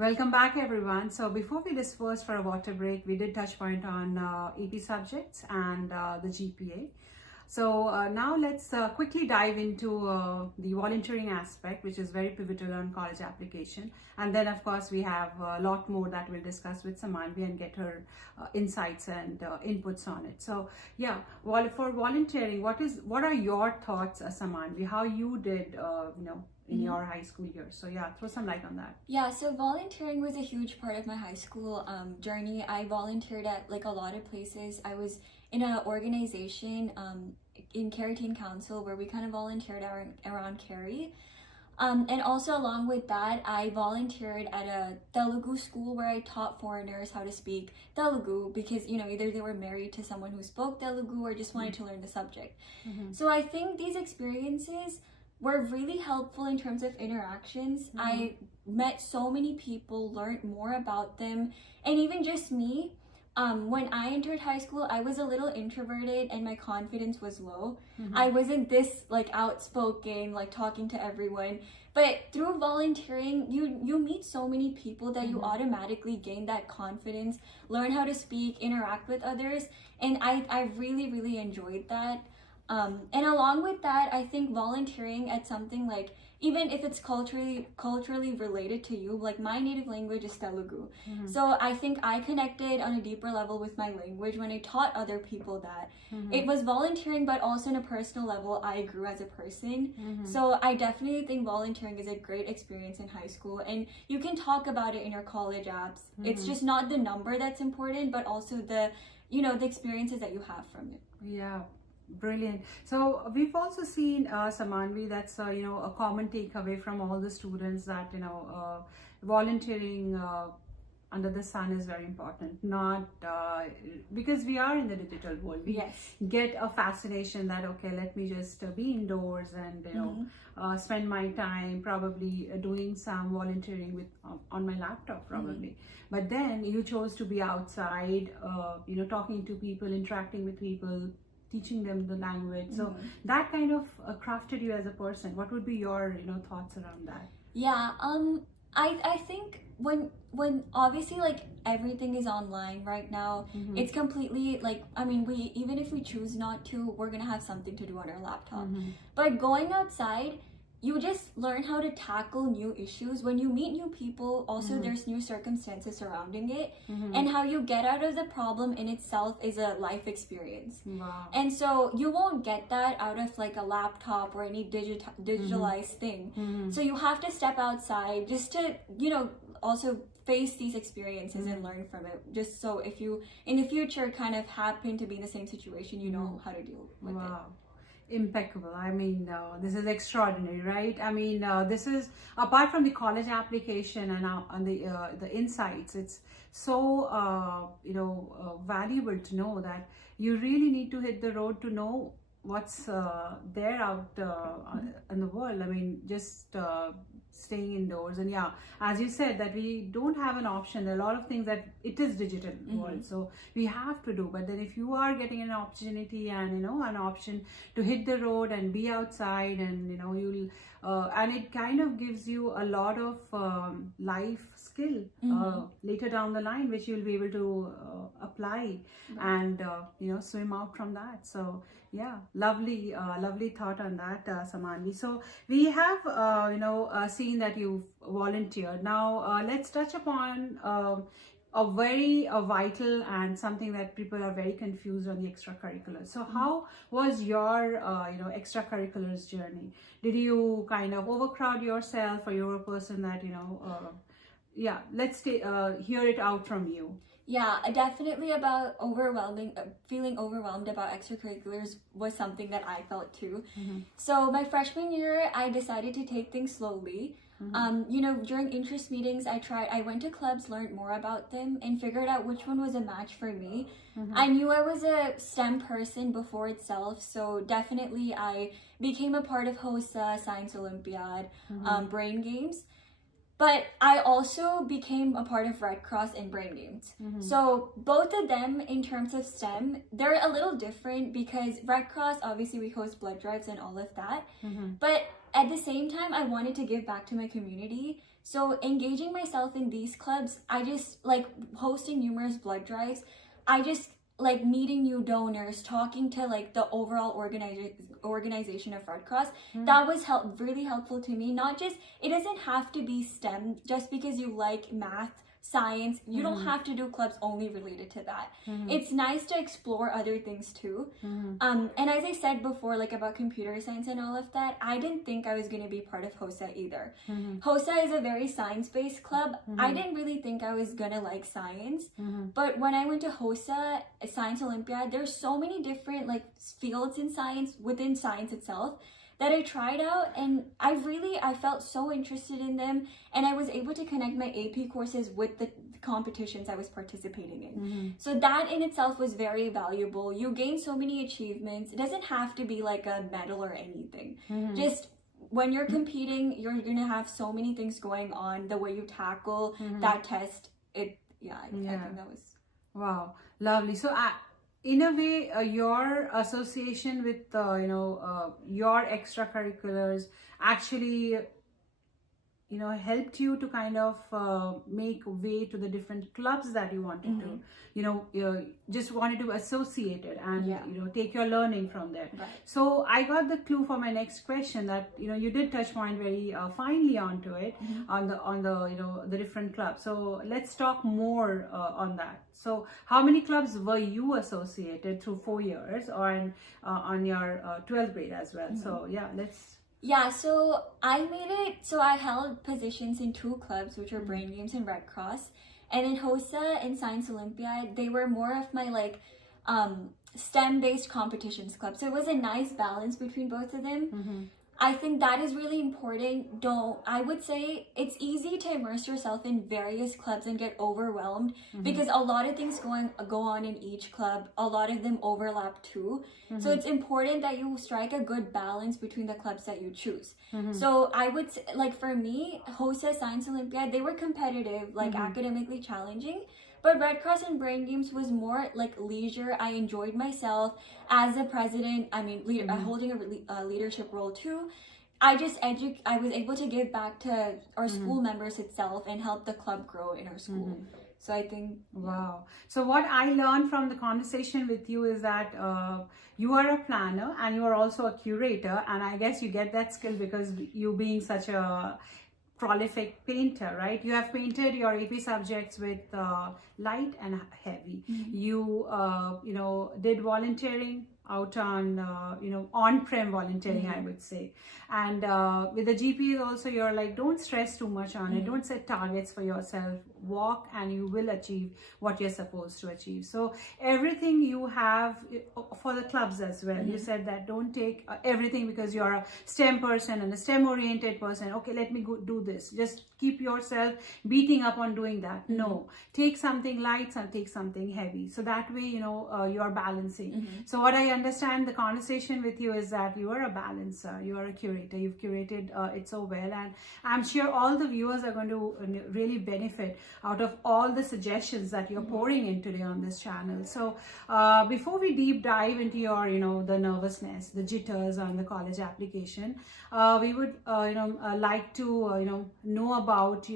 Welcome back, everyone. So before we dispersed for a water break, we did touch point on EP subjects and the GPA. So now let's quickly dive into the volunteering aspect, which is very pivotal on college application. And then, of course, we have a lot more that we'll discuss with Samanvi and get her insights and inputs on it. So yeah, for volunteering, what are your thoughts, Samanvi? How you did, in your high school years? So yeah, throw some light on that. Yeah, so volunteering was a huge part of my high school journey. I volunteered at like a lot of places. I was in an organization in Kerry Teen Council where we kind of volunteered around Kerry. And also along with that, I volunteered at a Telugu school where I taught foreigners how to speak Telugu because, either they were married to someone who spoke Telugu or just wanted to learn the subject. So I think these experiences were really helpful in terms of interactions. I met so many people, learned more about them, and even just me. When I entered high school, I was a little introverted and my confidence was low. I wasn't this outspoken, talking to everyone. But through volunteering, you meet so many people that you automatically gain that confidence, learn how to speak, interact with others, and I really, really enjoyed that. And along with that, I think volunteering at something even if it's culturally related to you, my native language is Telugu. So I think I connected on a deeper level with my language when I taught other people that. It was volunteering, but also on a personal level, I grew as a person. So I definitely think volunteering is a great experience in high school, and you can talk about it in your college apps. It's just not the number that's important, but also the experiences that you have from it. Yeah. Brilliant. So we've also seen Samanvi, that's a common takeaway from all the students that volunteering under the sun is very important. Not because we are in the digital world, we get a fascination that let me just be indoors and spend my time probably doing some volunteering with on my laptop probably. But then you chose to be outside, talking to people, interacting with people, teaching them the language. So that kind of crafted you as a person. What would be your thoughts around that? Yeah, I think when obviously everything is online right now, it's completely we even if we choose not to, we're gonna have something to do on our laptop. But going outside, you just learn how to tackle new issues. When you meet new people, also there's new circumstances surrounding it, and how you get out of the problem in itself is a life experience. Wow. And so you won't get that out of a laptop or any digitalized thing. So you have to step outside just to also face these experiences and learn from it, just so if you in the future kind of happen to be in the same situation, you know how to deal with it. Impeccable. I mean, this is extraordinary, right? I mean, this is apart from the college application and on the insights. It's so valuable to know that you really need to hit the road to know what's there out in the world. I mean, just staying indoors, and as you said, that we don't have an option. There are a lot of things that it is digital world, so we have to do. But then if you are getting an opportunity and an option to hit the road and be outside, and you'll and it kind of gives you a lot of life skill later down the line, which you'll be able to apply and swim out from that. So yeah, lovely thought on that, Samanvi. So we have seen that you've volunteered. Now let's touch upon a very vital and something that people are very confused on, the extracurriculars. So how was your extracurriculars journey? Did you kind of overcrowd yourself, or you were a person that let's hear it out from you. Yeah, definitely about feeling overwhelmed about extracurriculars was something that I felt too. So my freshman year, I decided to take things slowly. During interest meetings, I went to clubs, learned more about them, and figured out which one was a match for me. I knew I was a STEM person before itself, so definitely I became a part of HOSA, Science Olympiad, Brain Games. But I also became a part of Red Cross and Brain Games. So both of them, in terms of STEM, they're a little different because Red Cross, obviously we host blood drives and all of that. But at the same time, I wanted to give back to my community. So engaging myself in these clubs, I just like hosting numerous blood drives. I just like meeting new donors, talking to like the overall organization of Red Cross. That was really helpful to me. Not just, it doesn't have to be STEM. Just because you like math, science, you don't have to do clubs only related to that. It's nice to explore other things too. And as I said before, like about computer science and all of that, I didn't think I was going to be part of HOSA either. HOSA is a very science-based club. I didn't really think I was going to like science, but when I went to HOSA, Science Olympiad, there's so many different like fields in science within science itself that I tried out, and I felt so interested in them, and I was able to connect my AP courses with the competitions I was participating in. So that in itself was very valuable. You gain so many achievements. It doesn't have to be like a medal or anything. Just when you're competing, you're gonna have so many things going on. The way you tackle that test, I think that was... Wow, lovely. So in a way, your association with your extracurriculars actually helped you to kind of make way to the different clubs that you wanted to, you just wanted to associate it and take your learning from there. So I got the clue for my next question that you did touch point very finely onto it on the different clubs. So let's talk more on that. So how many clubs were you associated through 4 years, or on your 12th grade as well? So so I held positions in 2 clubs, which were Brain Games and Red Cross. And in HOSA and Science Olympiad, they were more of my like STEM-based competitions club. So it was a nice balance between both of them. I think that is really important. I would say it's easy to immerse yourself in various clubs and get overwhelmed because a lot of things go on in each club. A lot of them overlap too. So it's important that you strike a good balance between the clubs that you choose. So I would say, like for me, HOSA, Science Olympiad, they were competitive, like academically challenging. But Red Cross and Brain Games was more like leisure. I enjoyed myself as a president. I mean, holding a leadership role too. I was able to give back to our school members itself and help the club grow in our school. So I think... Wow. So what I learned from the conversation with you is that you are a planner and you are also a curator. And I guess you get that skill because you being such a prolific painter, right? You have painted your AP subjects with light and heavy. You did volunteering out on on-prem volunteering, I would say. And with the GPs also, you're like, don't stress too much on it. Don't set targets for yourself. Walk and you will achieve what you're supposed to achieve. So everything you have for the clubs as well. You said that don't take everything because you're a STEM person and a STEM oriented person. Okay, let me go do this. Just keep yourself beating up on doing that. No, take something light and take something heavy. So that way, you're balancing. So what I understand the conversation with you is that you are a balancer, you are a curator. You've curated it so well, and I'm sure all the viewers are going to really benefit out of all the suggestions that you're pouring in today on this channel. So before we deep dive into your the nervousness, the jitters on the college application, we would like to know about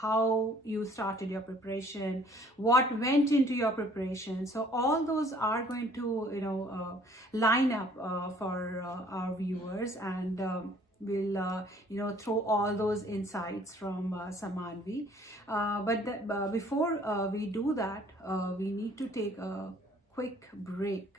how you started your preparation, what went into your preparation. So all those are going to line up for our viewers, and we'll throw all those insights from Samanvi. But before we do that, we need to take a quick break.